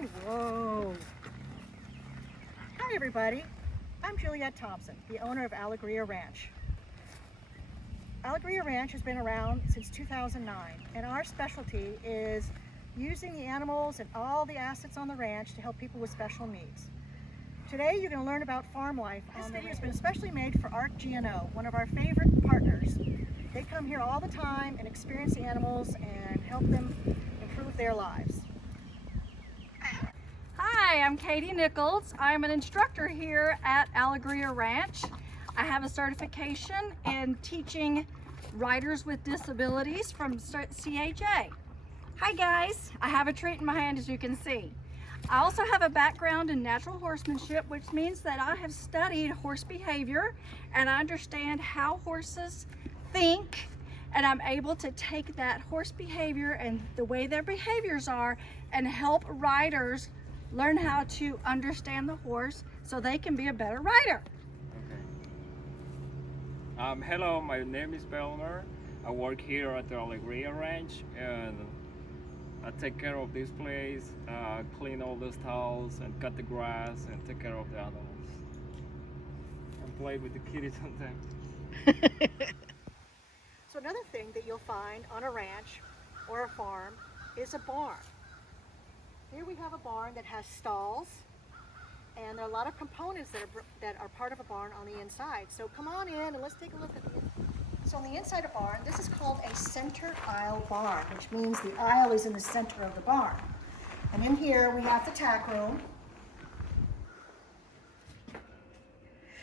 And whoa. Hi everybody, I'm Juliette Thompson, the owner of Alegria Ranch. Alegria Ranch has been around since 2009, and our specialty is using the animals and all the assets on the ranch to help people with special needs. Today you're going to learn about farm life. This video has been especially made for ARC GNO, one of our favorite partners. They come here all the time and experience the animals and help them improve their lives. Hi, I'm Katie Nichols. I'm an instructor here at Alegria Ranch. I have a certification in teaching riders with disabilities from CHA. Hi guys, I have a treat in my hand as you can see. I also have a background in natural horsemanship, which means that I have studied horse behavior and I understand how horses think, and I'm able to take that horse behavior and the way their behaviors are and help riders learn how to understand the horse so they can be a better rider. Okay. Hello, my name is Belmer. I work here at the Alegria Ranch and I take care of this place, clean all the stalls and cut the grass and take care of the animals. And play with the kitties sometimes. So another thing that you'll find on a ranch or a farm is a barn. Here we have a barn that has stalls, and there are a lot of components that are part of a barn on the inside. So come on in and let's take a look at the inside. So on the inside of a barn, this is called a center aisle barn, which means the aisle is in the center of the barn. And in here we have the tack room.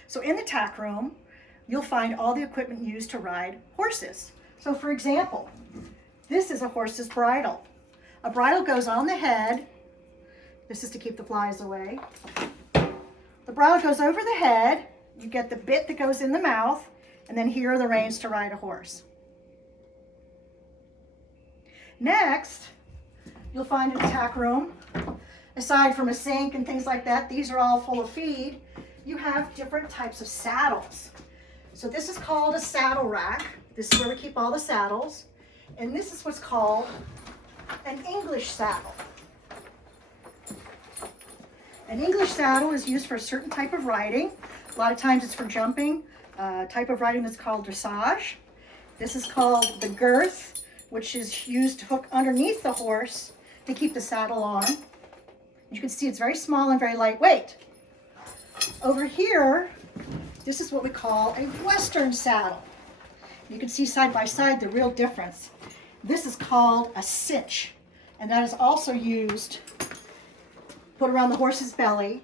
So in the tack room, you'll find all the equipment used to ride horses. So for example, this is a horse's bridle. A bridle goes on the head. This is to keep the flies away. The bridle goes over the head. You get the bit that goes in the mouth, and then here are the reins to ride a horse. Next, you'll find in the tack room, aside from a sink and things like that, these are all full of feed, you have different types of saddles. So this is called a saddle rack. This is where we keep all the saddles. And this is what's called an English saddle. An English saddle is used for a certain type of riding. A lot of times it's for jumping, type of riding that's called dressage. This is called the girth, which is used to hook underneath the horse to keep the saddle on. You can see it's very small and very lightweight. Over here, this is what we call a Western saddle. You can see side by side the real difference. This is called a cinch, and that is also used, put around the horse's belly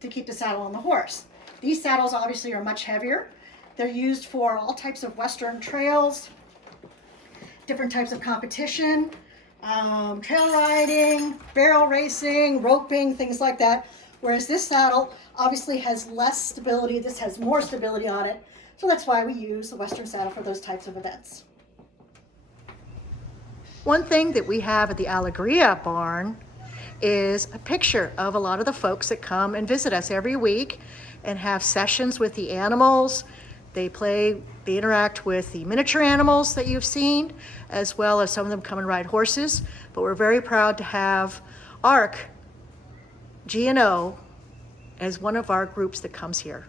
to keep the saddle on the horse. These saddles obviously are much heavier. They're used for all types of Western trails, different types of competition, trail riding, barrel racing, roping, things like that. Whereas this saddle obviously has less stability. This has more stability on it. So that's why we use the Western saddle for those types of events. One thing that we have at the Alegria barn is a picture of a lot of the folks that come and visit us every week and have sessions with the animals. They interact with the miniature animals that you've seen, as well as some of them come and ride horses. But we're very proud to have ARC GNO as one of our groups that comes here.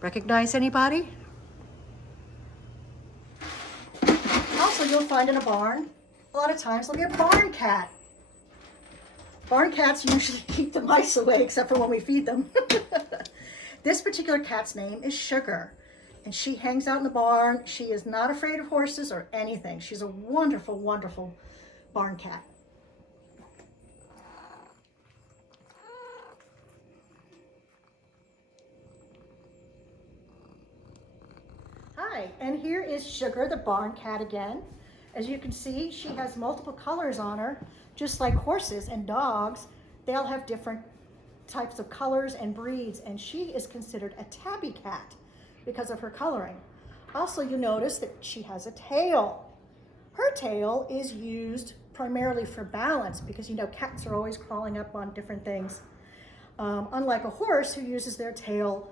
Recognize anybody? Also, you'll find in a barn, a lot of times there'll be a barn cat. Barn cats usually keep the mice away, except for when we feed them. This particular cat's name is Sugar, and she hangs out in the barn. She is not afraid of horses or anything. She's a wonderful, wonderful barn cat. Hi, and here is Sugar, the barn cat again. As you can see, she has multiple colors on her. Just like horses and dogs, they'll have different types of colors and breeds, and she is considered a tabby cat because of her coloring. Also, you notice that she has a tail. Her tail is used primarily for balance because, you know, cats are always crawling up on different things. Unlike a horse who uses their tail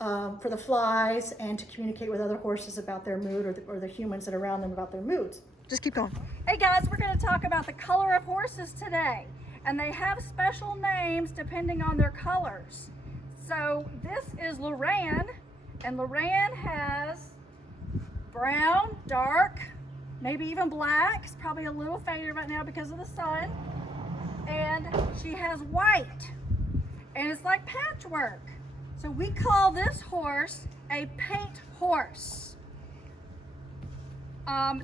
for the flies and to communicate with other horses about their mood, or the humans that are around them about their moods. Just keep going. Hey guys, we're going to talk about the color of horses today. And they have special names depending on their colors. So this is Loran, and Loran has brown, dark, maybe even black. It's probably a little faded right now because of the sun. And she has white, and it's like patchwork. So we call this horse a paint horse.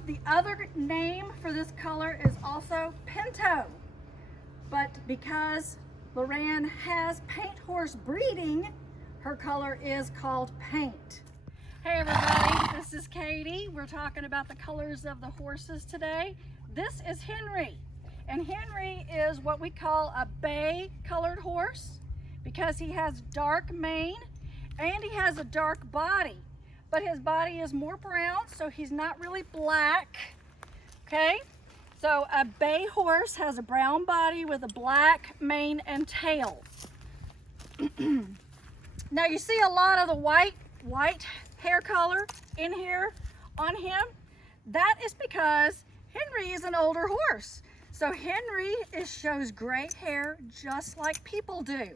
The other name for this color is also Pinto. But because Loran has paint horse breeding, her color is called paint. Hey everybody, this is Katie. We're talking about the colors of the horses today. This is Henry, and Henry is what we call a bay colored horse because he has dark mane and he has a dark body, but his body is more brown, so he's not really black, okay? So a bay horse has a brown body with a black mane and tail. Now you see a lot of the white hair color in here on him. That is because Henry is an older horse. So Henry shows gray hair just like people do.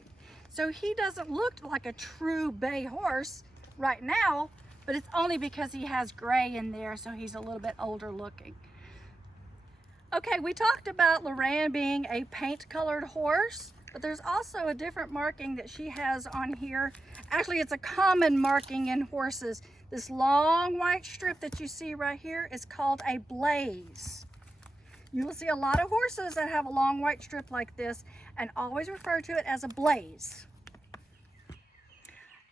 So he doesn't look like a true bay horse right now, but it's only because he has gray in there, so he's a little bit older looking. Okay, we talked about Loran being a paint colored horse, but there's also a different marking that she has on here. Actually, it's a common marking in horses. This long white strip that you see right here is called a blaze. You will see a lot of horses that have a long white strip like this and always refer to it as a blaze.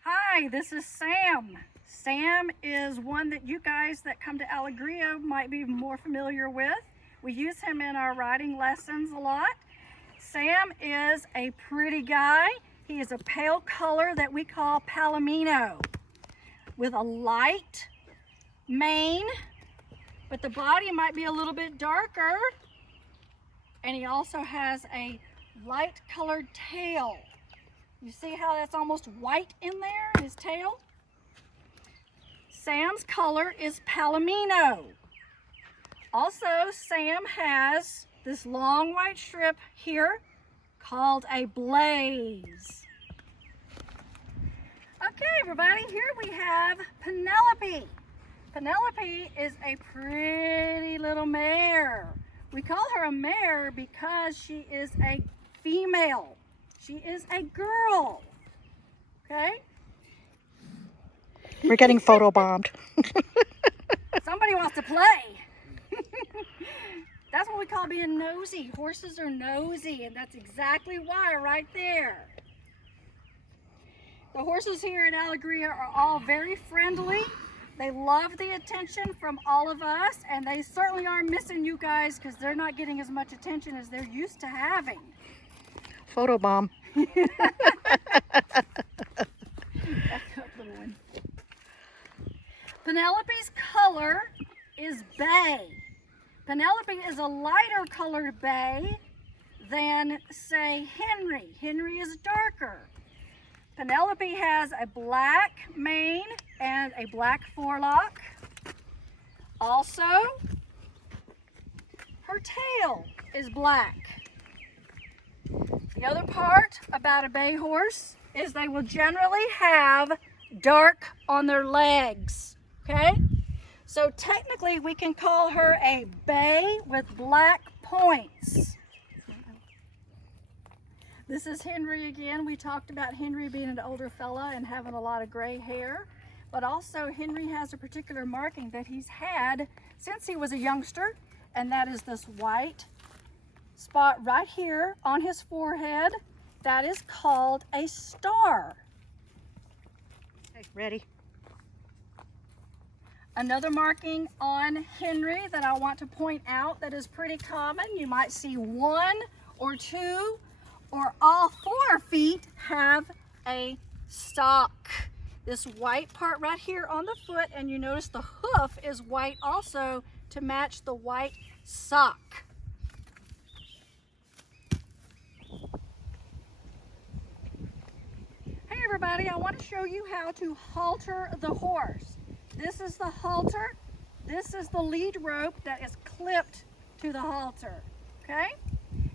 Hi, this is Sam. Sam is one that you guys that come to Alegria might be more familiar with. We use him in our riding lessons a lot. Sam is a pretty guy. He is a pale color that we call palomino with a light mane, but the body might be a little bit darker. And he also has a light colored tail. You see how that's almost white in there, his tail? Sam's color is palomino. Also, Sam has this long white strip here called a blaze. Okay, everybody, here we have Penelope. Penelope is a pretty little mare. We call her a mare because she is a female. She is a girl, okay? We're getting photobombed. Somebody wants to play. That's what we call being nosy. Horses are nosy, and that's exactly why right there. The horses here at Alegria are all very friendly. They love the attention from all of us, and they certainly are missing you guys because they're not getting as much attention as they're used to having. Photobomb. That's a little one. Penelope's color is bay. Penelope is a lighter colored bay than, say, Henry. Henry is darker. Penelope has a black mane and a black forelock. Also, her tail is black. The other part about a bay horse is they will generally have dark on their legs, okay? So technically we can call her a bay with black points. This is Henry again. We talked about Henry being an older fella and having a lot of gray hair, but also Henry has a particular marking that he's had since he was a youngster, and that is this white spot right here on his forehead. That is called a star. Okay, ready? Another marking on Henry that I want to point out that is pretty common. You might see one or two or all 4 feet have a stock. This white part right here on the foot, and you notice the hoof is white also to match the white sock. Hey everybody, I want to show you how to halter the horse. This is the halter. This is the lead rope that is clipped to the halter, okay?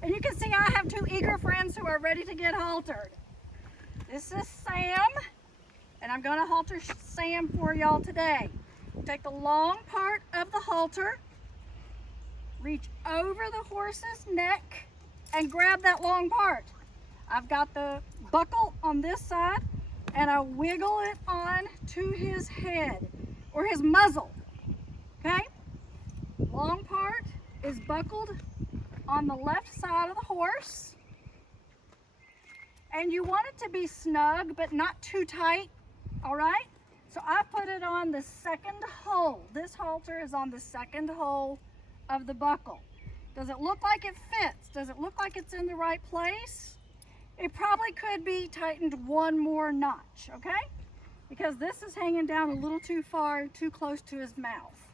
And you can see I have two eager friends who are ready to get haltered. This is Sam, and I'm gonna halter Sam for y'all today. Take the long part of the halter, reach over the horse's neck, and grab that long part. I've got the buckle on this side, and I wiggle it on to his head, or his muzzle, okay? Long part is buckled on the left side of the horse, and you want it to be snug, but not too tight, all right? So I put it on the second hole. This halter is on the second hole of the buckle. Does it look like it fits? Does it look like it's in the right place? It probably could be tightened one more notch, okay? Because this is hanging down a little too far, too close to his mouth.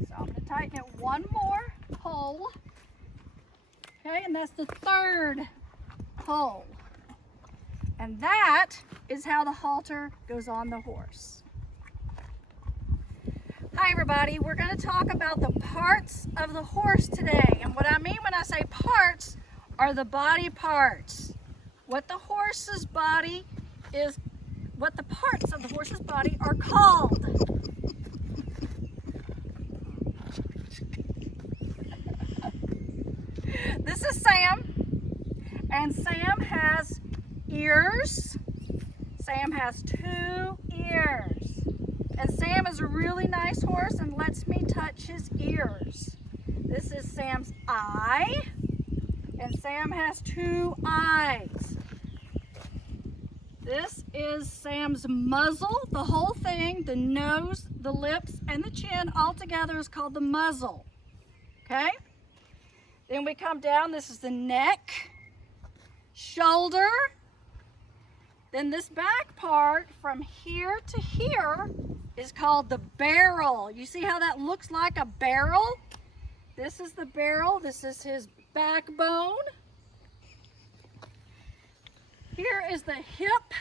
So I'm gonna tighten it one more hole. Okay, and that's the third hole. And that is how the halter goes on the horse. Hi everybody, we're going to talk about the parts of the horse today. And what I mean when I say parts are the body parts. What the horse's body is, what the parts of the horse's body are called. This is Sam, and Sam has ears. Sam has 2 ears. And Sam is a really nice horse and lets me touch his ears. This is Sam's eye, and Sam has 2 eyes. This is Sam's muzzle, the whole thing, the nose, the lips, and the chin all together is called the muzzle, okay? Then we come down, this is the neck, shoulder, then this back part from here to here is called the barrel. You see how that looks like a barrel? This is the barrel, this is his backbone. Here is the hip,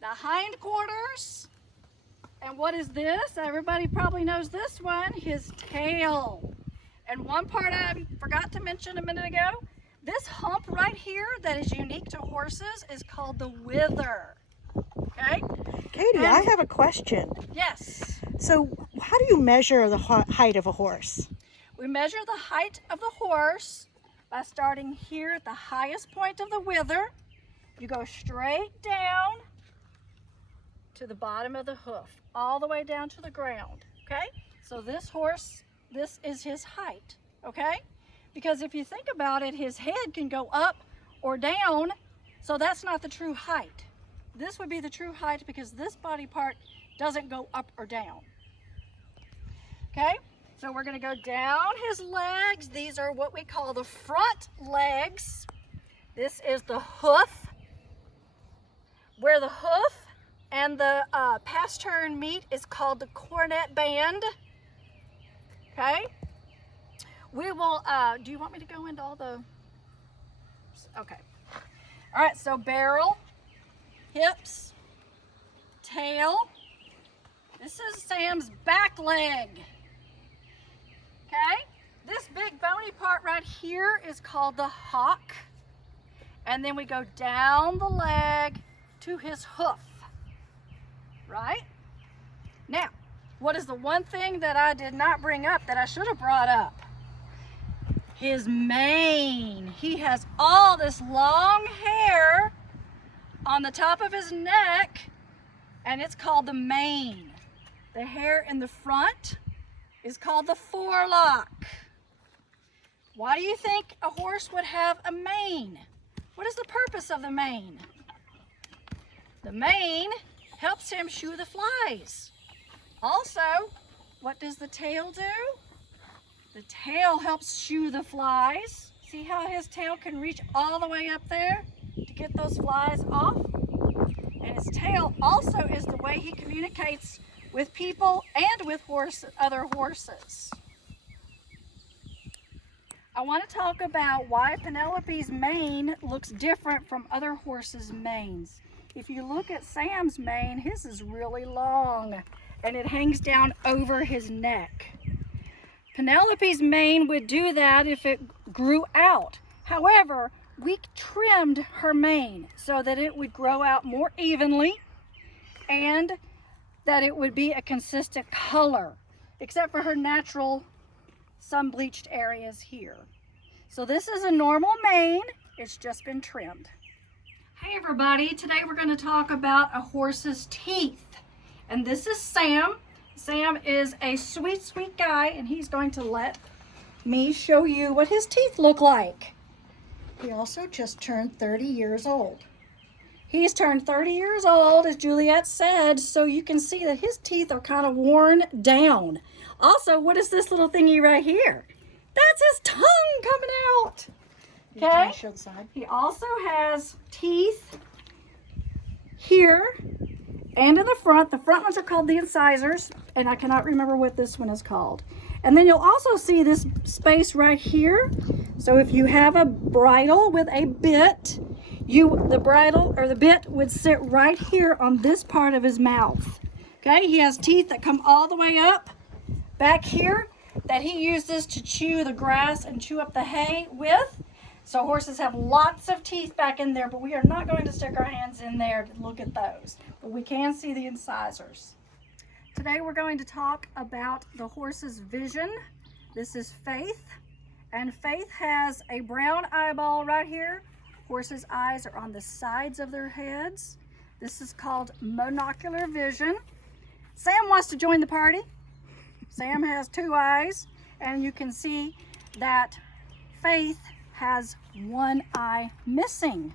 the hindquarters, and what is this? Everybody probably knows this one, his tail. And one part I forgot to mention a minute ago, this hump right here that is unique to horses is called the wither, okay? Katie, And I have a question. yes, So how do you measure the height of a horse? we measure the height of the horse by starting here at the highest point of the wither. You go straight down to the bottom of the hoof, all the way down to the ground, okay? So this horse, this is his height, okay? Because if you think about it, his head can go up or down, so that's not the true height. This would be the true height because this body part doesn't go up or down. Okay, so we're gonna go down his legs. These are what we call the front legs. This is the hoof, where the hoof and the pastern meet is called the cornet band. Okay, we will, do you want me to go into all the, okay. All right, so barrel, hips, tail. This is Sam's back leg. Okay, this big bony part right here is called the hock. And then we go down the leg to his hoof, right? Now, what is the one thing that I did not bring up that I should have brought up? His mane. He has all this long hair on the top of his neck, and it's called the mane. The hair in the front is called the forelock. Why do you think a horse would have a mane? What is the purpose of the mane? The mane helps him shoo the flies. Also, what does the tail do? The tail helps shoo the flies. See how his tail can reach all the way up there to get those flies off? And his tail also is the way he communicates with people and with other horses. I want to talk about why Penelope's mane looks different from other horses' manes. If you look at Sam's mane, his is really long and it hangs down over his neck. Penelope's mane would do that if it grew out. However, we trimmed her mane so that it would grow out more evenly and that it would be a consistent color, except for her natural sun-bleached areas here. So this is a normal mane, it's just been trimmed. Hey everybody, today we're going to talk about a horse's teeth. And this is Sam. Sam is a sweet, sweet guy, and he's going to let me show you what his teeth look like. He also just turned 30 years old. He's turned 30 years old, as Juliet said, so you can see that his teeth are kind of worn down. Also, what is this little thingy right here? That's his tongue coming out. Okay? Show the side. He also has teeth here and in the front. The front ones are called the incisors, and I cannot remember what this one is called. And then you'll also see this space right here. So if you have a bridle with a bit, the bridle or the bit would sit right here on this part of his mouth. Okay, he has teeth that come all the way up back here that he uses to chew the grass and chew up the hay with. So horses have lots of teeth back in there, but we are not going to stick our hands in there to look at those. But we can see the incisors. Today we're going to talk about the horse's vision. This is Faith, and Faith has a brown eyeball right here. Horses' eyes are on the sides of their heads. This is called monocular vision. Sam wants to join the party. Sam has 2 eyes, and you can see that Faith has 1 eye missing.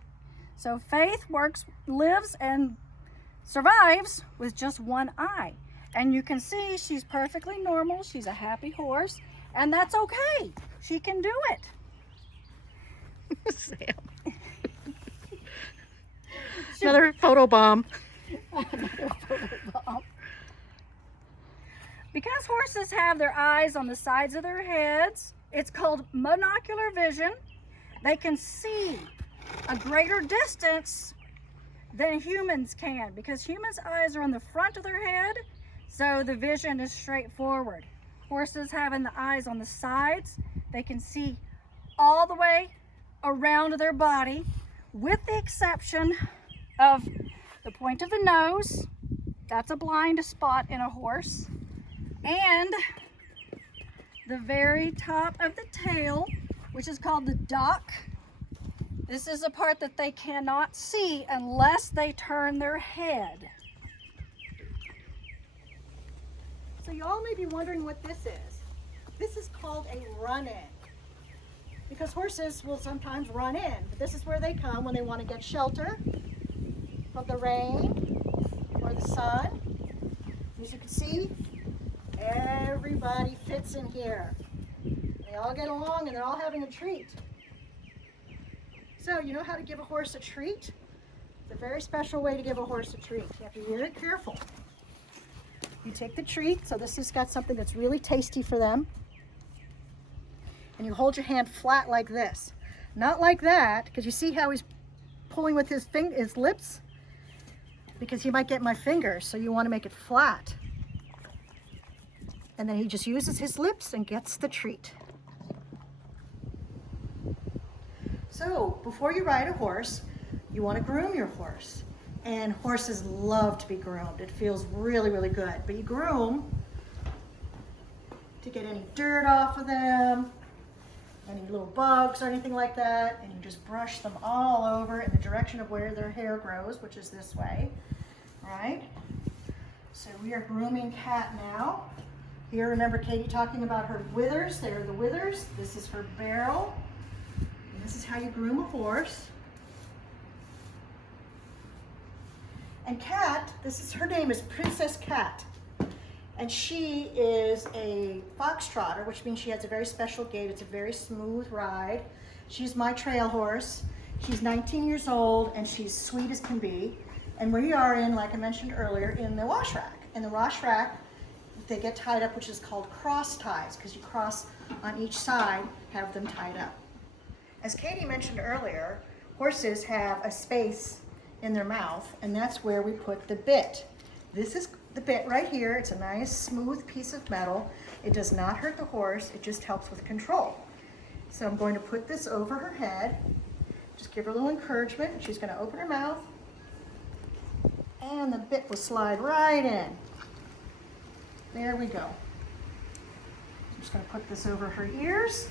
So Faith lives and survives with just 1 eye. And you can see she's perfectly normal. She's a happy horse, and that's okay. She can do it. Sam. Another photo bomb. Because horses have their eyes on the sides of their heads, it's called monocular vision. They can see a greater distance than humans can, because humans' eyes are on the front of their head, so the vision is straightforward. Horses having the eyes on the sides, they can see all the way around their body, with the exception of the point of the nose. That's a blind spot in a horse. And the very top of the tail, which is called the dock. This is a part that they cannot see unless they turn their head. So you all may be wondering what this is. This is called a run-in. Because horses will sometimes run in, but this is where they come when they want to get shelter from the rain or the sun. As you can see, everybody fits in here. They all get along and they're all having a treat. So you know how to give a horse a treat? It's a very special way to give a horse a treat. You have to be very careful. You take the treat, so this has got something that's really tasty for them. And you hold your hand flat like this. Not like that, because you see how he's pulling with his lips? Because he might get my fingers, so you want to make it flat. And then he just uses his lips and gets the treat. So, before you ride a horse, you want to groom your horse. And horses love to be groomed. It feels really, really good. But you groom to get any dirt off of them, any little bugs or anything like that, and you just brush them all over in the direction of where their hair grows, which is this way. All right? So we are grooming Cat now. Here, remember Katie talking about her withers. They are the withers. This is her barrel. And this is how you groom a horse. And Cat, her name is Princess Cat. And she is a foxtrotter, which means she has a very special gait. It's a very smooth ride. She's my trail horse. She's 19 years old, and she's sweet as can be. And we are in, like I mentioned earlier, in the wash rack. In the wash rack, they get tied up, which is called cross ties, because you cross on each side, have them tied up. As Katie mentioned earlier, horses have a space in their mouth, and that's where we put the bit. This is the bit right here. It's a nice smooth piece of metal. It does not hurt the horse, it just helps with control. So I'm going to put this over her head, just give her a little encouragement. She's going to open her mouth, and the bit will slide right in. There we go. I'm just going to put this over her ears,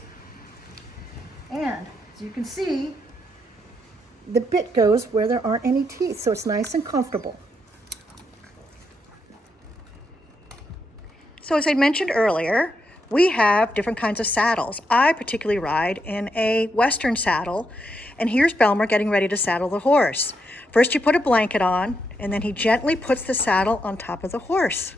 and as you can see, the bit goes where there aren't any teeth, so it's nice and comfortable. So as I mentioned earlier, we have different kinds of saddles. I particularly ride in a Western saddle, and here's Belmer getting ready to saddle the horse. First you put a blanket on, and then he gently puts the saddle on top of the horse.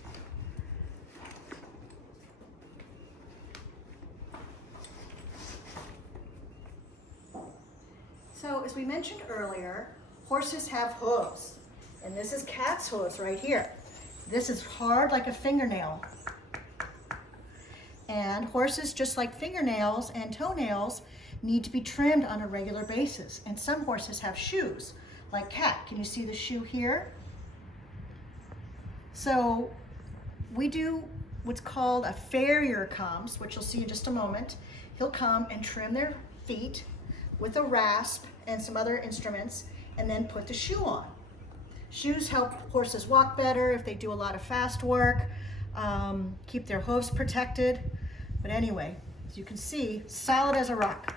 So as we mentioned earlier, horses have hooves, and this is Cat's hooves right here. This is hard like a fingernail. And horses, just like fingernails and toenails, need to be trimmed on a regular basis. And some horses have shoes, like Cat. Can you see the shoe here? So we do what's called a farrier comes, which you'll see in just a moment. He'll come and trim their feet with a rasp and some other instruments, and then put the shoe on. Shoes help horses walk better if they do a lot of fast work, keep their hooves protected. But anyway, as you can see, solid as a rock.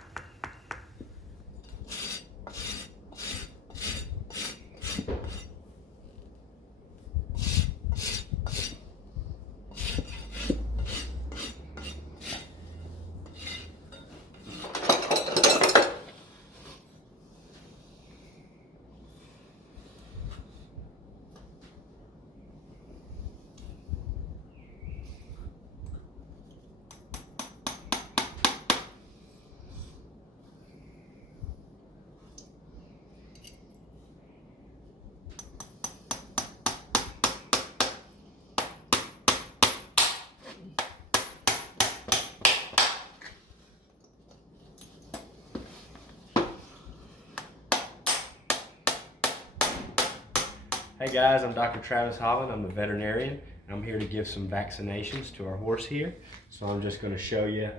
Hey guys, I'm Dr. Travis Holland. I'm a veterinarian, and I'm here to give some vaccinations to our horse here. So I'm just going to show you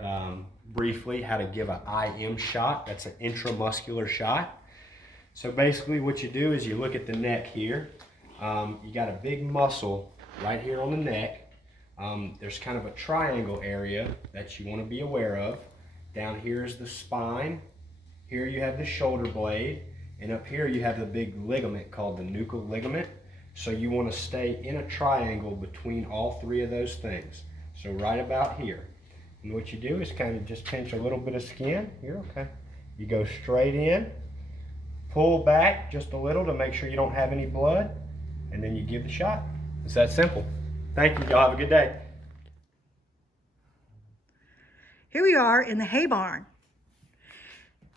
briefly how to give an IM shot. That's an intramuscular shot. So basically what you do is you look at the neck here. You got a big muscle right here on the neck. There's kind of a triangle area that you want to be aware of. Down here is the spine. Here you have the shoulder blade. And up here you have the big ligament called the nuchal ligament. So you want to stay in a triangle between all three of those things. So right about here. And what you do is kind of just pinch a little bit of skin. You're okay. You go straight in, pull back just a little to make sure you don't have any blood, and then you give the shot. It's that simple. Thank you. Y'all have a good day. Here we are in the hay barn.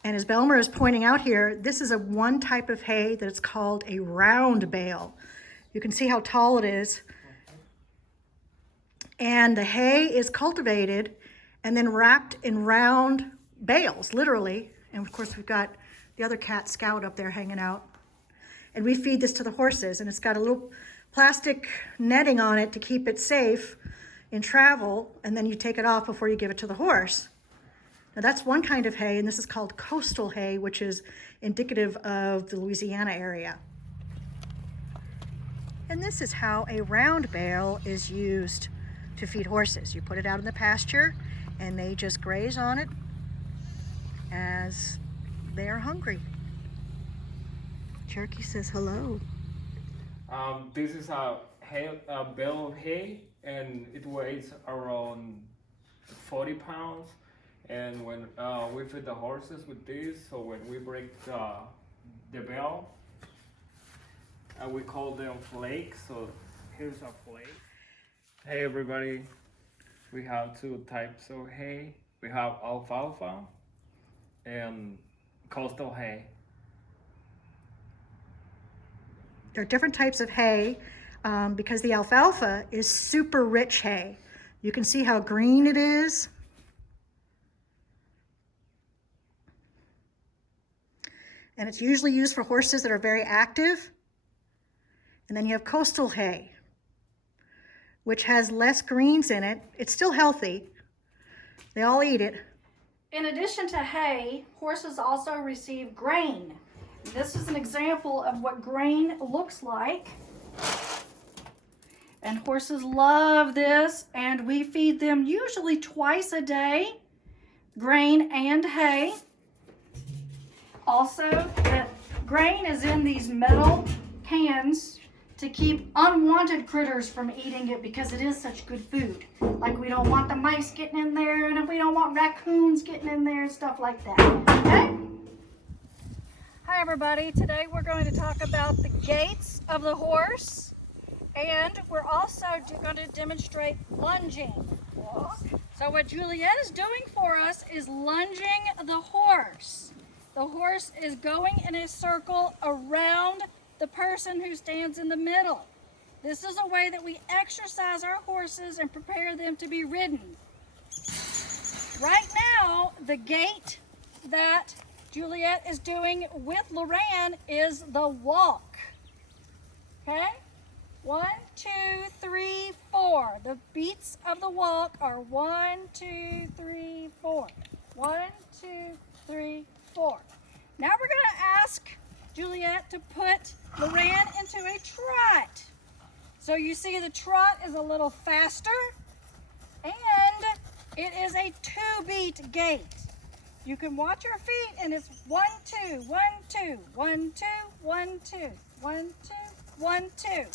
And as Belmer is pointing out here, this is one type of hay that it's called a round bale. You can see how tall it is. And the hay is cultivated and then wrapped in round bales, literally. And of course, we've got the other cat Scout up there hanging out. And we feed this to the horses, and it's got a little plastic netting on it to keep it safe in travel, and then you take it off before you give it to the horse. Now that's one kind of hay, and this is called coastal hay, which is indicative of the Louisiana area. And this is how a round bale is used to feed horses. You put it out in the pasture, and they just graze on it as they are hungry. Cherokee says hello. This is a bale of hay, and it weighs around 40 pounds. And when we feed the horses with this, so when we break the bale, we call them flakes. So here's a flake. Hey everybody, we have two types of hay. We have alfalfa and coastal hay. There are different types of hay because the alfalfa is super rich hay. You can see how green it is. And it's usually used for horses that are very active. And then you have coastal hay, which has less greens in it. It's still healthy. They all eat it. In addition to hay, horses also receive grain. This is an example of what grain looks like. And horses love this, and we feed them usually twice a day, grain and hay. Also, the grain is in these metal cans to keep unwanted critters from eating it because it is such good food. Like we don't want the mice getting in there, and we don't want raccoons getting in there and stuff like that. Okay? Hi everybody, today we're going to talk about the gaits of the horse. And we're also going to demonstrate lunging. So what Juliet is doing for us is lunging the horse. The horse is going in a circle around the person who stands in the middle. This is a way that we exercise our horses and prepare them to be ridden. Right now, the gait that Juliet is doing with Loran is the walk. Okay? 1, 2, 3, 4. The beats of the walk are 1, 2, 3, 4. 1, 2, 3, 4. Now we're going to ask Juliet to put Loran into a trot. So you see the trot is a little faster, and it is a 2-beat gait. You can watch your feet, and it's 1, 2, 1, 2, 1, 2, 1, 2, 1, 2, 1, 2.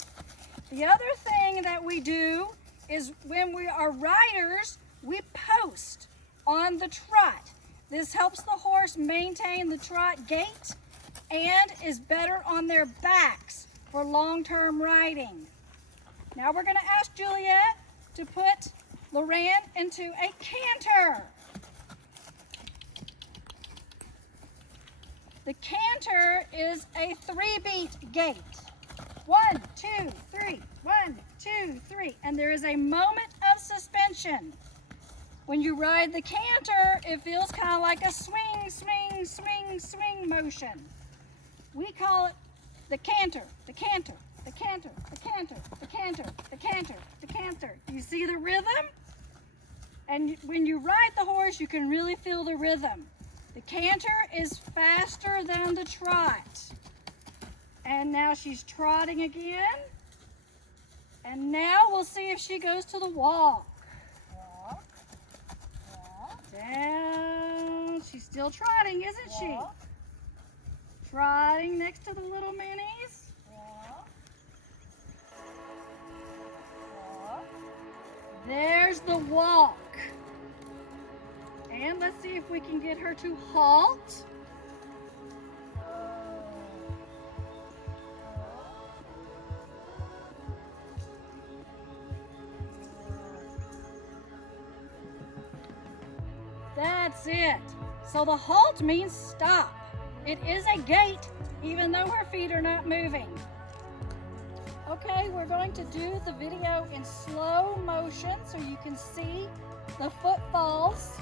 The other thing that we do is when we are riders, we post on the trot. This helps the horse maintain the trot gait and is better on their backs for long-term riding. Now we're going to ask Juliet to put Loran into a canter. The canter is a 3-beat gait. 1, 2, 3, 1, 2, 3. And there is a moment of suspension. When you ride the canter, it feels kind of like a swing, swing, swing, swing motion. We call it the canter, the canter, the canter, the canter, the canter, the canter, the canter. Do you see the rhythm? And when you ride the horse, you can really feel the rhythm. The canter is faster than the trot. And now she's trotting again. And now we'll see if she goes to the walk. Walk. Walk. Down. She's still trotting, isn't she? Walk. Trotting next to the little minis. Walk. Walk. There's the walk. And let's see if we can get her to halt. That's it. So the halt means stop. It is a gait, even though her feet are not moving. Okay, we're going to do the video in slow motion so you can see the footfalls.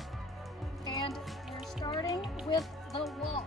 And we're starting with the walk.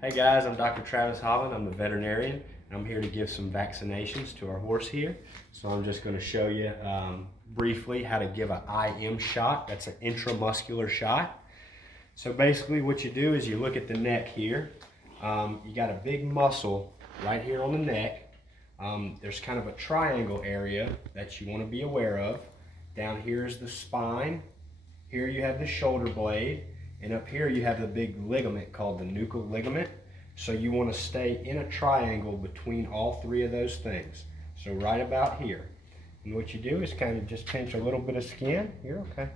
Hey guys, I'm Dr. Travis Hobbin. I'm the veterinarian, and I'm here to give some vaccinations to our horse here. So I'm just going to show you briefly how to give an IM shot. That's an intramuscular shot. So basically what you do is you look at the neck here. You got a big muscle right here on the neck. There's kind of a triangle area that you want to be aware of. Down here is the spine. Here you have the shoulder blade. And up here you have the big ligament called the nuchal ligament. So you want to stay in a triangle between all three of those things. So right about here. And what you do is kind of just pinch a little bit of skin. Here, okay.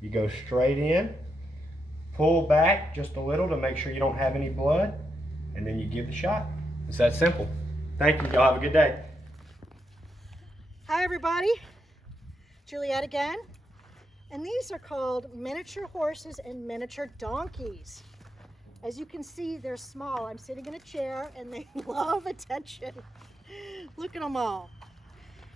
You go straight in, pull back just a little to make sure you don't have any blood, and then you give the shot. It's that simple. Thank you. Y'all have a good day. Hi everybody, Juliet again. And these are called miniature horses and miniature donkeys. As you can see, they're small. I'm sitting in a chair and they love attention. Look at them all.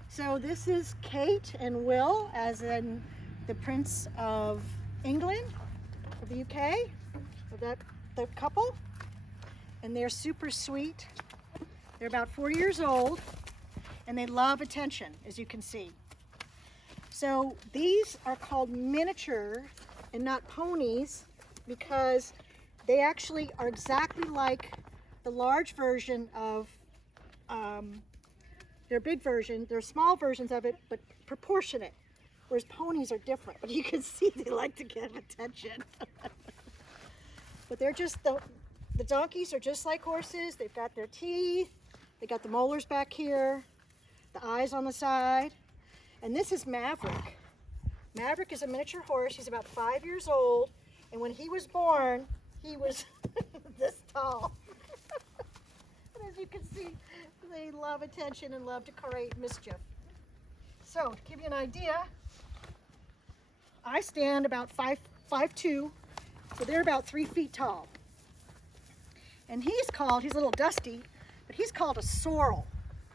So this is Kate and Will, as in the Prince of England, of the UK, the couple. And they're super sweet. They're about 4 years old and they love attention, as you can see. So these are called miniature and not ponies because they actually are exactly like the large version of their big version. They're small versions of it, but proportionate, whereas ponies are different. But you can see they like to get attention. But they're just, the donkeys are just like horses. They've got their teeth, they got the molars back here, the eyes on the side. And this is Maverick. Maverick is a miniature horse. He's about 5 years old. And when he was born, he was this tall. And as you can see, they love attention and love to create mischief. So to give you an idea, I stand about 5'2", so they're about 3 feet tall. And he's a little dusty, but he's called a sorrel,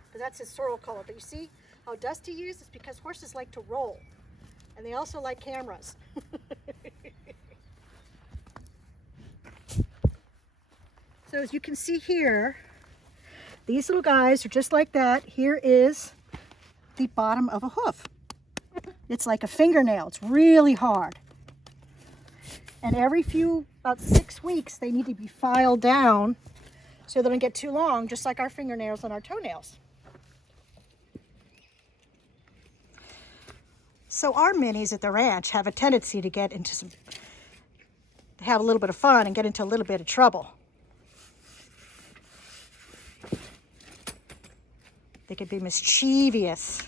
because that's his sorrel color. But you see how dusty he is? It's because horses like to roll, and they also like cameras. So as you can see here, these little guys are just like that. Here is the bottom of a hoof. It's like a fingernail. It's really hard. And every about 6 weeks, they need to be filed down so they don't get too long, just like our fingernails and our toenails. So our minis at the ranch have a tendency to get into to have a little bit of fun and get into a little bit of trouble. They could be mischievous.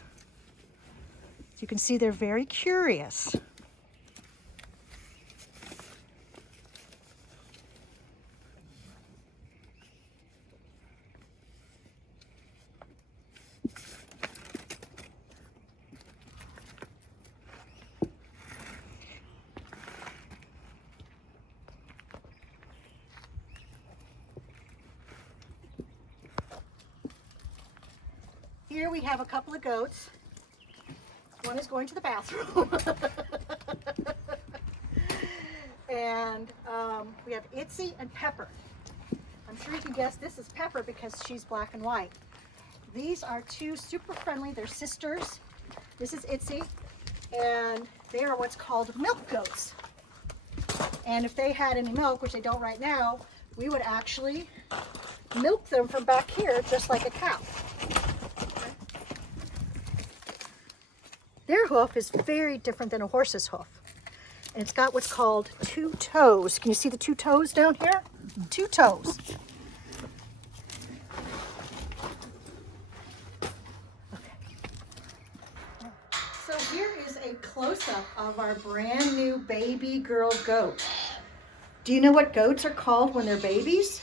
As you can see, they're very curious. Here we have a couple of goats. One is going to the bathroom. And we have Itsy and Pepper. I'm sure you can guess this is Pepper because she's black and white. These are two super friendly, they're sisters. This is Itsy, and they are what's called milk goats. And if they had any milk, which they don't right now, we would actually milk them from back here just like a cow. Their hoof is very different than a horse's hoof. And it's got what's called 2 toes. Can you see the 2 toes down here? 2 toes. Okay. So here is a close-up of our brand new baby girl goat. Do you know what goats are called when they're babies?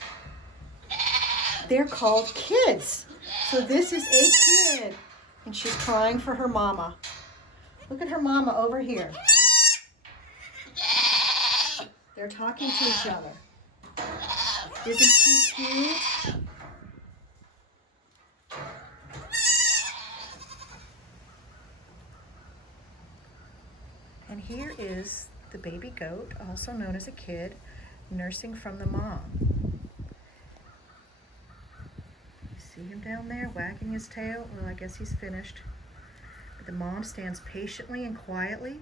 They're called kids. So this is a kid, and she's crying for her mama. Look at her mama over here. They're talking to each other. Isn't she cute? And here is the baby goat, also known as a kid, nursing from the mom. See him down there wagging his tail? Well, I guess he's finished. But the mom stands patiently and quietly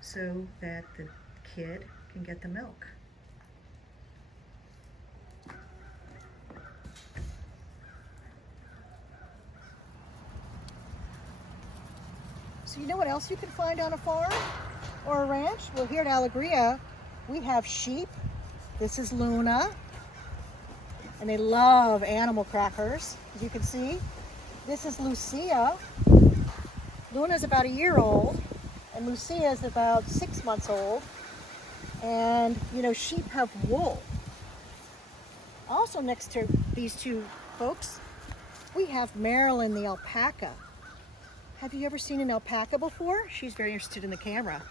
so that the kid can get the milk. So you know what else you can find on a farm or a ranch? Well, here at Alegria, we have sheep. This is Luna, and they love animal crackers, as you can see. This is Lucia. Luna's about a year old, and Lucia is about 6 months old. And you know, sheep have wool. Also next to these two folks, we have Marilyn the alpaca. Have you ever seen an alpaca before? She's very interested in the camera.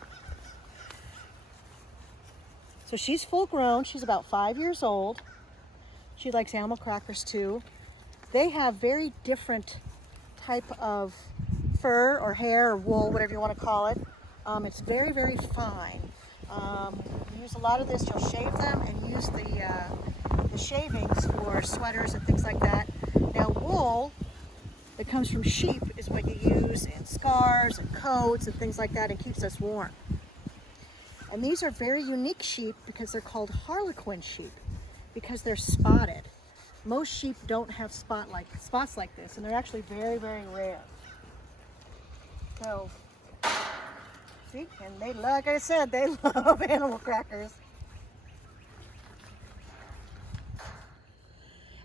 So she's full grown. She's about 5 years old. She likes animal crackers too. They have very different type of fur or hair or wool, whatever you want to call it. It's very, very fine. You use a lot of this. You'll shave them and use the shavings for sweaters and things like that. Now wool that comes from sheep is what you use in scarves and coats and things like that, and keeps us warm. And these are very unique sheep because they're called harlequin sheep because they're spotted. Most sheep don't have spots like this, and they're actually very, very rare. So, see, and they, like I said, they love animal crackers.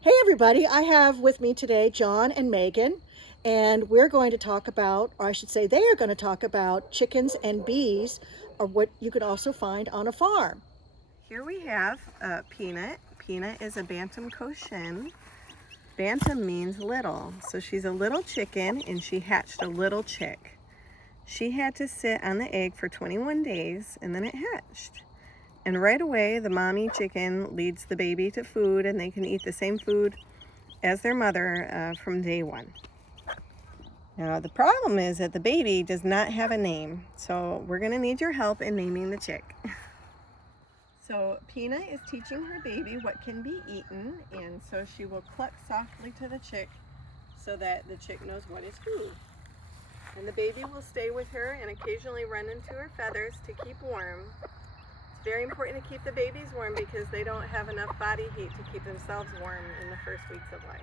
Hey everybody, I have with me today John and Megan, and we're going to talk about, or I should say they are going to talk about chickens and bees, or what you could also find on a farm. Here we have Peanut. Peanut is a Bantam Cochin. Bantam means little, so she's a little chicken and she hatched a little chick. She had to sit on the egg for 21 days and then it hatched. And right away, the mommy chicken leads the baby to food, and they can eat the same food as their mother from day one. Now, the problem is that the baby does not have a name, so we're gonna need your help in naming the chick. So Peanut is teaching her baby what can be eaten, and so she will cluck softly to the chick so that the chick knows what is food. And the baby will stay with her and occasionally run into her feathers to keep warm. Very important to keep the babies warm because they don't have enough body heat to keep themselves warm in the first weeks of life.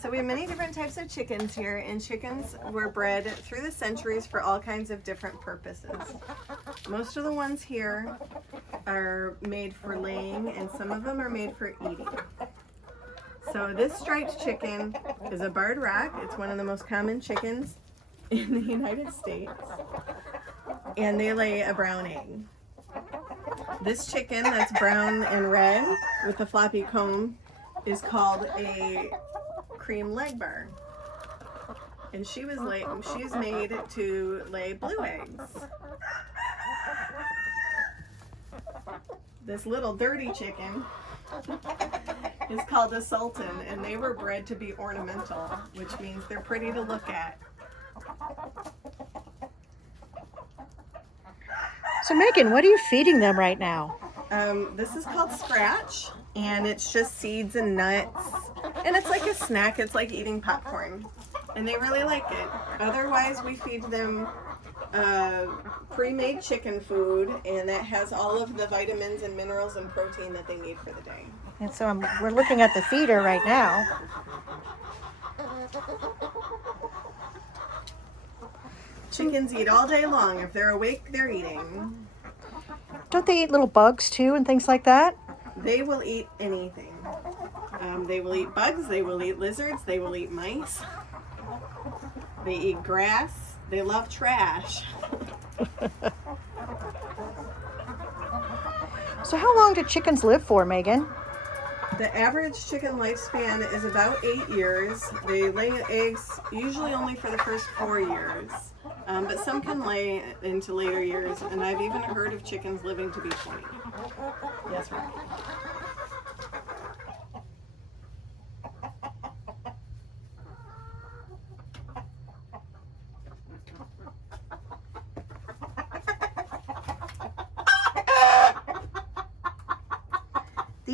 So we have many different types of chickens here, and chickens were bred through the centuries for all kinds of different purposes. Most of the ones here are made for laying, and some of them are made for eating. So this striped chicken is a barred rock. It's one of the most common chickens in the United States, and they lay a brown egg. This chicken that's brown and red with the floppy comb is called a cream leg bar, and she's made to lay blue eggs. This little dirty chicken is called a sultan, and they were bred to be ornamental, which means they're pretty to look at. So Megan, what are you feeding them right now? This is called scratch, and it's just seeds and nuts, and it's like a snack. It's like eating popcorn, and they really like it. Otherwise, we feed them pre-made chicken food, and that has all of the vitamins and minerals and protein that they need for the day. And so we're looking at the feeder right now. Chickens eat all day long. If they're awake, they're eating. Don't they eat little bugs too and things like that? They will eat anything. They will eat bugs, they will eat lizards, they will eat mice. They eat grass. They love trash. So how long do chickens live for, Megan? The average chicken lifespan is about 8 years. They lay eggs usually only for the first 4 years, but some can lay into later years, and I've even heard of chickens living to be 20. Yes, right.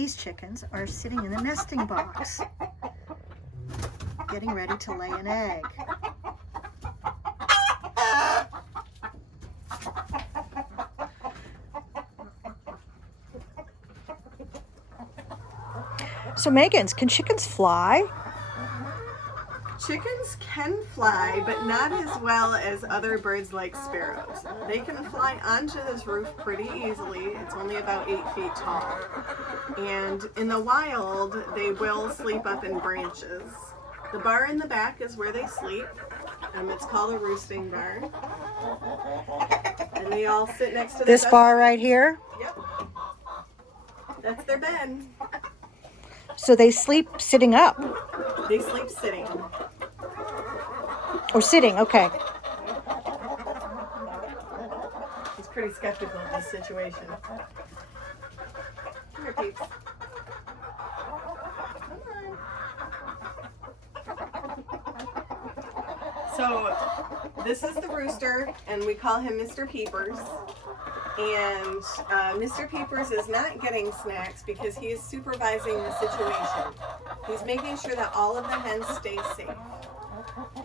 these chickens are sitting in the nesting box, getting ready to lay an egg. So Megan, can chickens fly? Chickens can fly, but not as well as other birds like sparrows. They can fly onto this roof pretty easily. It's only about 8 feet tall. And in the wild, they will sleep up in branches. The bar in the back is where they sleep. It's called a roosting bar. And they all sit next to This bar right here? Yep. That's their bed. So they sleep sitting up? They sleep sitting. Or sitting, okay. He's pretty skeptical of this situation. Come here, peeps. So this is the rooster, and we call him Mr. Peepers. And Mr. Peepers is not getting snacks because he is supervising the situation. He's making sure that all of the hens stay safe.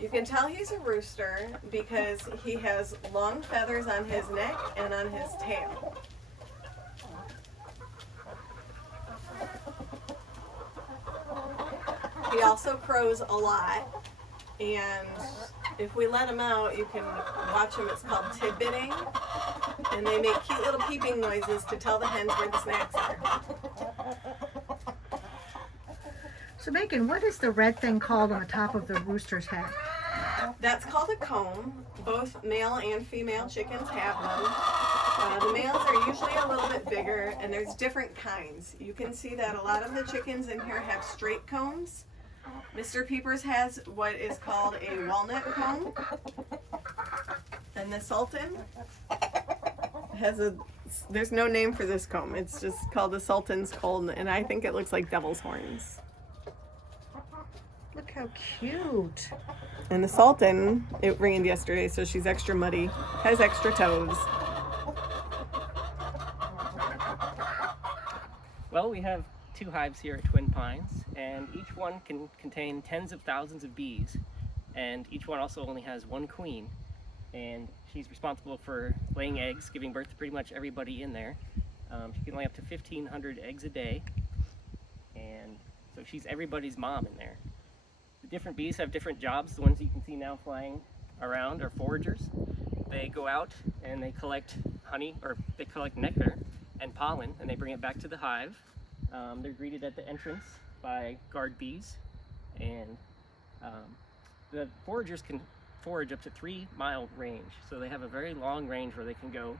You can tell he's a rooster because he has long feathers on his neck and on his tail. He also crows a lot, and if we let him out, you can watch him. It's called tidbitting, and they make cute little peeping noises to tell the hens where the snacks are. So Megan, what is the red thing called on the top of the rooster's head? That's called a comb. Both male and female chickens have them. The males are usually a little bit bigger, and there's different kinds. You can see that a lot of the chickens in here have straight combs. Mr. Peepers has what is called a walnut comb. And the Sultan has there's no name for this comb. It's just called the Sultan's comb, and I think it looks like devil's horns. Look how cute. And the Sultan, it rained yesterday, so she's extra muddy, has extra toes. Well, we have 2 hives here at Twin Pines, and each one can contain tens of thousands of bees, and each one also only has 1 queen, and she's responsible for laying eggs, giving birth to pretty much everybody in there. She can lay up to 1,500 eggs a day, and so she's everybody's mom in there. The different bees have different jobs. The ones you can see now flying around are foragers. They go out and they collect honey, or they collect nectar and pollen, and they bring it back to the hive. They're greeted at the entrance by guard bees, and the foragers can forage up to 3-mile range, so they have a very long range where they can go,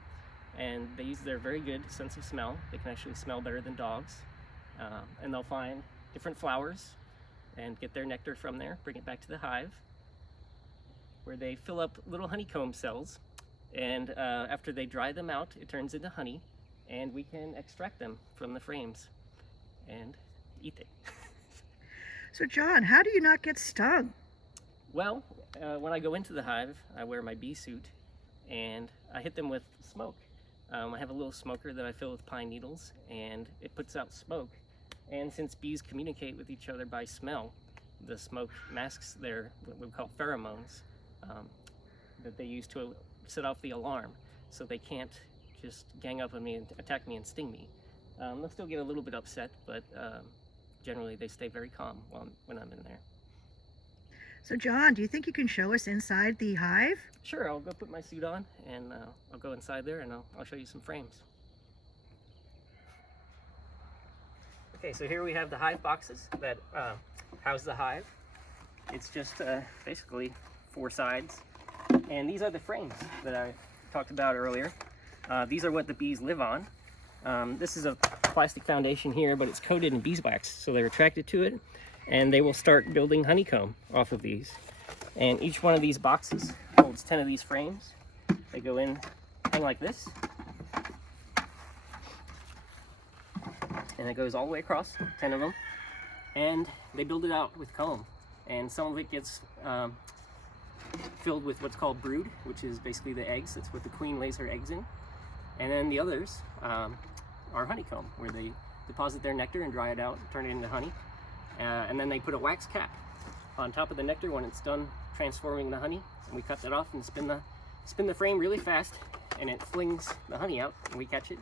and they use their very good sense of smell. They can actually smell better than dogs, and they'll find different flowers and get their nectar from there, bring it back to the hive, where they fill up little honeycomb cells, and after they dry them out, it turns into honey, and we can extract them from the frames and eat it. So John, how do you not get stung? Well, when I go into the hive, I wear my bee suit, and I hit them with smoke. I have a little smoker that I fill with pine needles, and it puts out smoke. And since bees communicate with each other by smell, the smoke masks their, what we call pheromones, that they use to set off the alarm, so they can't just gang up on me and attack me and sting me. They'll still get a little bit upset, but generally they stay very calm when I'm in there. So John, do you think you can show us inside the hive? Sure, I'll go put my suit on, and I'll go inside there, and I'll show you some frames. Okay, so here we have the hive boxes that house the hive. It's just basically 4 sides, and these are the frames that I talked about earlier. These are what the bees live on. This is a plastic foundation here, but it's coated in beeswax, so they're attracted to it, and they will start building honeycomb off of these. And each one of these boxes holds 10 of these frames. They go in, hang like this, and it goes all the way across, 10 of them, and they build it out with comb. And some of it gets filled with what's called brood, which is basically the eggs. That's what the queen lays her eggs in. And then the others are honeycomb, where they deposit their nectar and dry it out, turn it into honey. And then they put a wax cap on top of the nectar when it's done transforming the honey. And we cut that off and spin the frame really fast, and it flings the honey out, and we catch it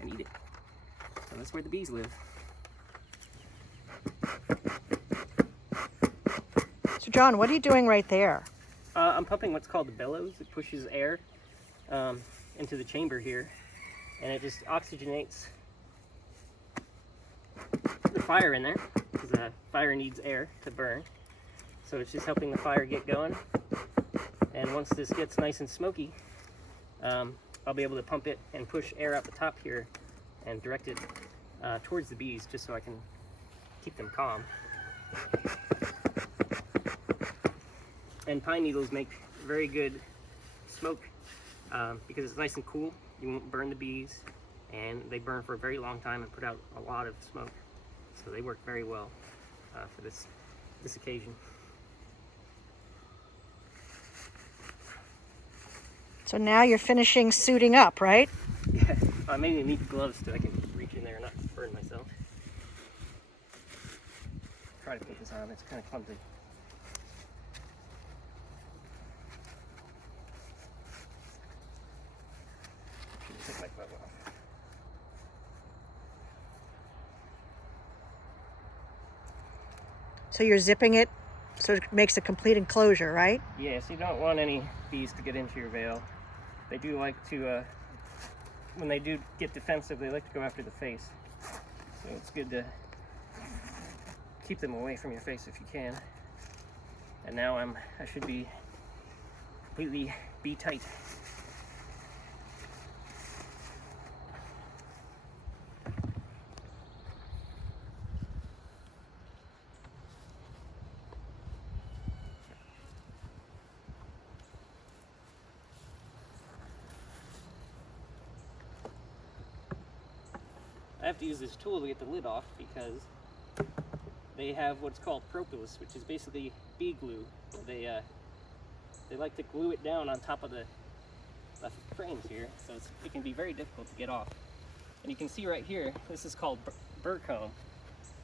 and eat it. So that's where the bees live. So John, what are you doing right there? I'm pumping what's called the bellows. It pushes air into the chamber here, and it just oxygenates the fire in there, because fire needs air to burn. So it's just helping the fire get going. And once this gets nice and smoky, I'll be able to pump it and push air out the top here and direct it towards the bees, just so I can keep them calm. And pine needles make very good smoke because it's nice and cool. You won't burn the bees, and they burn for a very long time and put out a lot of smoke. So they work very well for this occasion. So now you're finishing suiting up, right? Yeah, I may need the gloves so I can reach in there and not burn myself. Try to put this on, it's kind of clumsy. Take my glove off. So you're zipping it so it makes a complete enclosure, right? Yes, you don't want any bees to get into your veil. They do like to, when they do get defensive, they like to go after the face. So it's good to keep them away from your face if you can. And now I should be completely bee tight. I have to use this tool to get the lid off because they have what's called propolis, which is basically bee glue. They like to glue it down on top of the frames here, so it can be very difficult to get off. And you can see right here, this is called burr comb.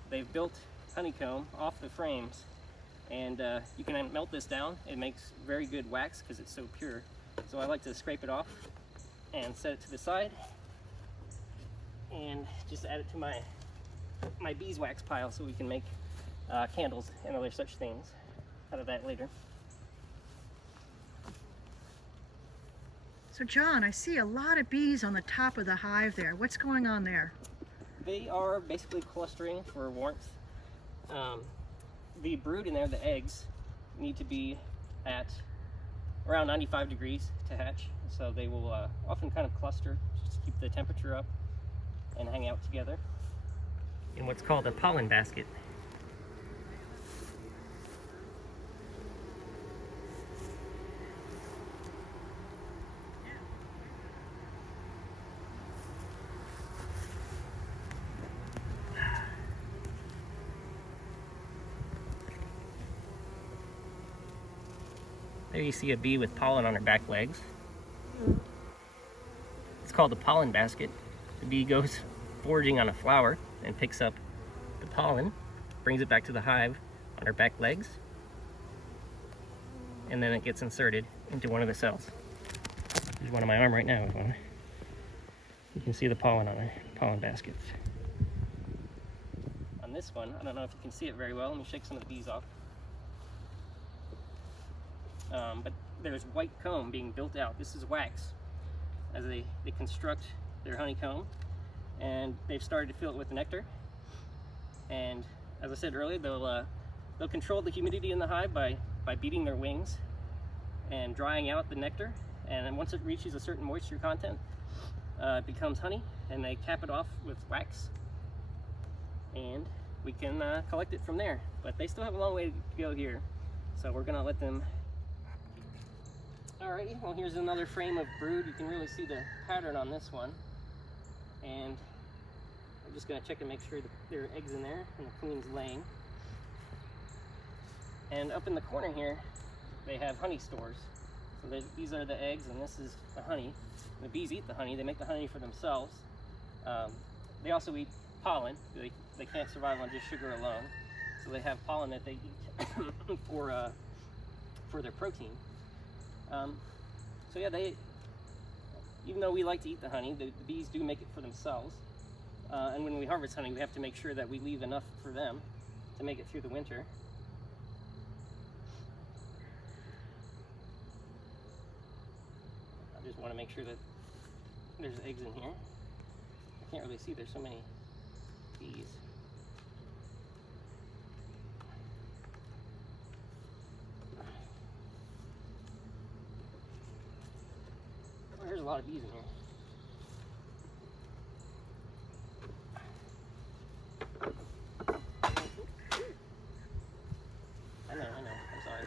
They've built honeycomb off the frames, and you can melt this down. It makes very good wax because it's so pure. So I like to scrape it off and set it to the side, and just add it to my beeswax pile so we can make candles and other such things out of that later. So John, I see a lot of bees on the top of the hive there. What's going on there? They are basically clustering for warmth. The brood in there, the eggs, need to be at around 95 degrees to hatch. So they will often kind of cluster just to keep the temperature up and hang out together in what's called a pollen basket. There you see a bee with pollen on her back legs. It's called the pollen basket. The bee goes foraging on a flower and picks up the pollen, brings it back to the hive on her back legs, and then it gets inserted into one of the cells. There's one on my arm right now. You can see the pollen on her pollen baskets. On this one, I don't know if you can see it very well. Let me shake some of the bees off. But there's white comb being built out. This is wax as they construct their honeycomb, and they've started to fill it with nectar. And as I said earlier, they'll control the humidity in the hive by beating their wings and drying out the nectar. And then once it reaches a certain moisture content, it becomes honey, and they cap it off with wax, and we can collect it from there. But they still have a long way to go here, so we're gonna let them. Alrighty, well, here's another frame of brood. You can really see the pattern on this one. And I'm just gonna check and make sure that there are eggs in there and the queen's laying. And up in the corner here, they have honey stores. So these are the eggs, and this is the honey. The bees eat the honey. They make the honey for themselves. They also eat pollen. They can't survive on just sugar alone, so they have pollen that they eat for their protein. So yeah, even though we like to eat the honey, the bees do make it for themselves. And when we harvest honey, we have to make sure that we leave enough for them to make it through the winter. I just want to make sure that there's eggs in here. I can't really see, there's so many bees. Oh, there's a lot of bees in here. I know, I'm sorry.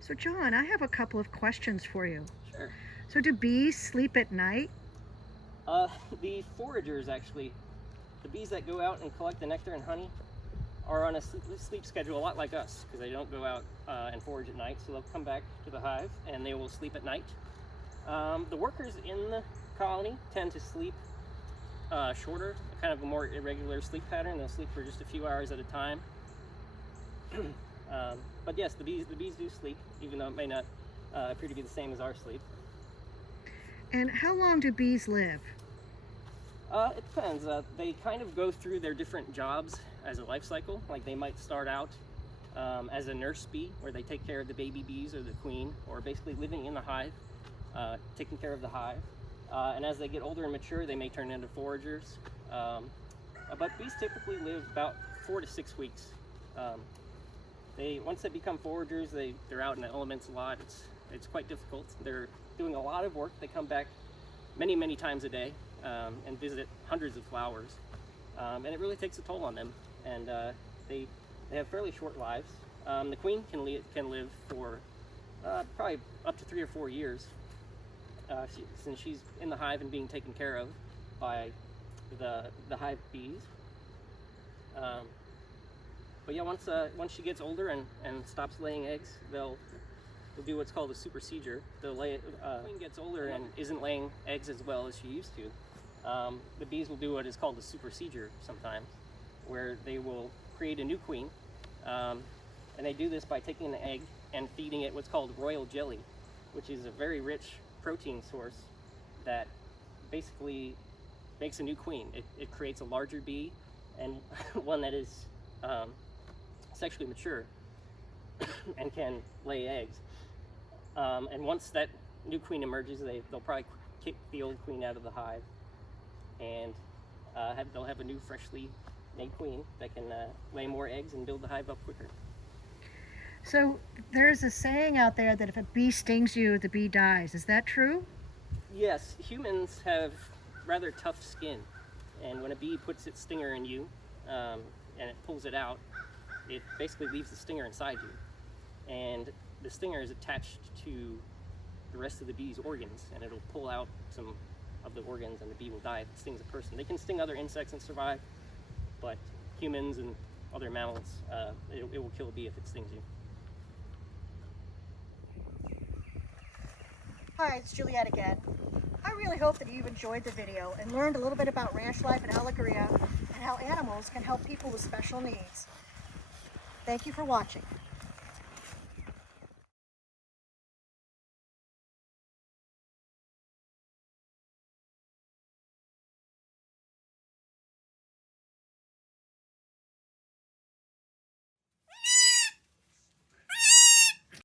So John, I have a couple of questions for you. Sure. So do bees sleep at night? The foragers, actually, the bees that go out and collect the nectar and honey, are on a sleep schedule a lot like us, because they don't go out and forage at night, so they'll come back to the hive and they will sleep at night. The workers in the colony tend to sleep shorter, kind of a more irregular sleep pattern. They'll sleep for just a few hours at a time. But yes, the bees do sleep, even though it may not appear to be the same as our sleep. And how long do bees live? It depends. They kind of go through their different jobs as a life cycle. Like they might start out as a nurse bee, where they take care of the baby bees or the queen, or basically living in the hive, taking care of the hive. And as they get older and mature, they may turn into foragers. But bees typically live about 4 to 6 weeks. Once they become foragers, they're out in the elements a lot. It's quite difficult. They're doing a lot of work. They come back many times a day and visit hundreds of flowers, and it really takes a toll on them. And they have fairly short lives. The queen can live for probably up to 3 or 4 years, since she's in the hive and being taken care of by the hive bees. But yeah, once she gets older and stops laying eggs, they'll do what's called a supersedure. They'll lay. Queen gets older and isn't laying eggs as well as she used to. The bees will do what is called a supersedure sometimes, where they will create a new queen, and they do this by taking an egg and feeding it what's called royal jelly, which is a very rich protein source that basically makes a new queen. It creates a larger bee and one that is sexually mature and can lay eggs. And once that new queen emerges, they'll probably kick the old queen out of the hive, and they'll have a new freshly made queen that can lay more eggs and build the hive up quicker. So there's a saying out there that if a bee stings you, the bee dies. Is that true? Yes, humans have rather tough skin, and when a bee puts its stinger in you and it pulls it out, it basically leaves the stinger inside you, and the stinger is attached to the rest of the bee's organs, and it'll pull out some of the organs, and the bee will die if it stings a person. They can sting other insects and survive, but humans and other mammals, it will kill a bee if it stings you. Hi, it's Juliet again. I really hope that you've enjoyed the video and learned a little bit about ranch life in Alegria and how animals can help people with special needs. Thank you for watching.